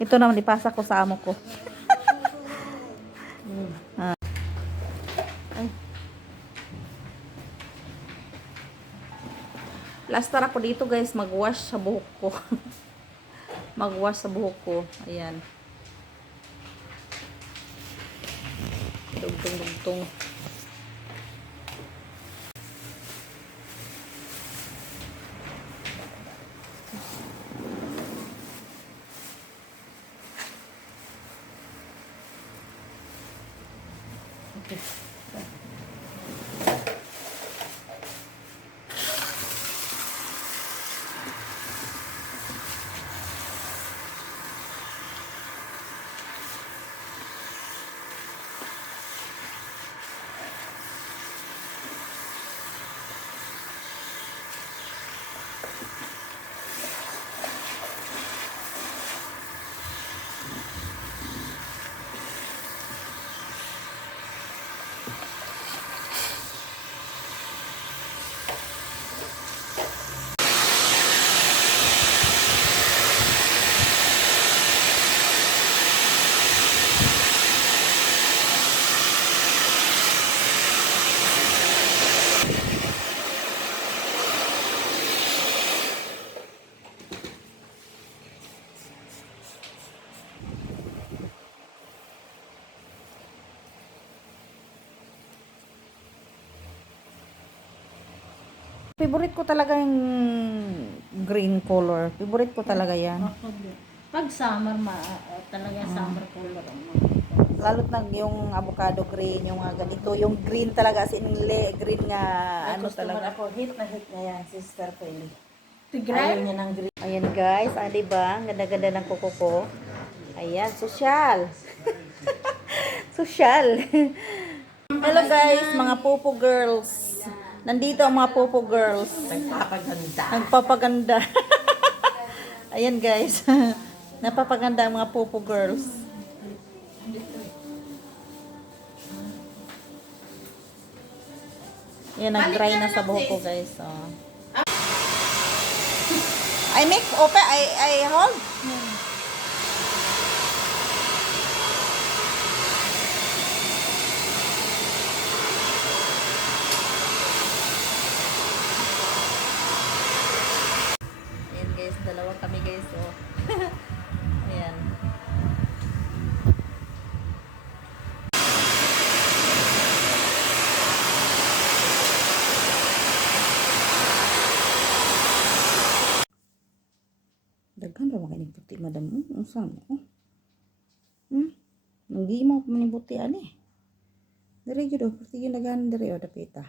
Ito naman ipasa ko sa amo ko. Ay. Plaster ako dito guys, mag-wash sa buhok ko. Mag-wash sa buhok ko. Ayan. Dugtong-dugtong. Okay. Favorite ko talaga yung green color. Favorite ko talaga yan. Pag summer, talaga summer color. Lalo't na yung avocado green, yung mga ganito. Yung green talaga, as in green nga, ano talaga. Ako, hit na yan, Sister Peli. Ayaw niya ng green. Ayan guys, diba? Ang ganda-ganda ng kuko ko. Ayan, social. Social. Hello guys, mga Popo girls. Nandito ang mga Popo girls. Nagpapaganda. Nagpapaganda. Ayan guys. Napapaganda ang mga Popo girls. Ayan, nag-dry na sa buhok ko guys. Oh. I make open, I hold. Ayan guys, dalawa kami guys. Oh. Ayan. Daghan ba mga puti madam mo? Unsa mo? Nanggi mo pa man puti ani. Dire gyud puti gyud daghan dire o dapita.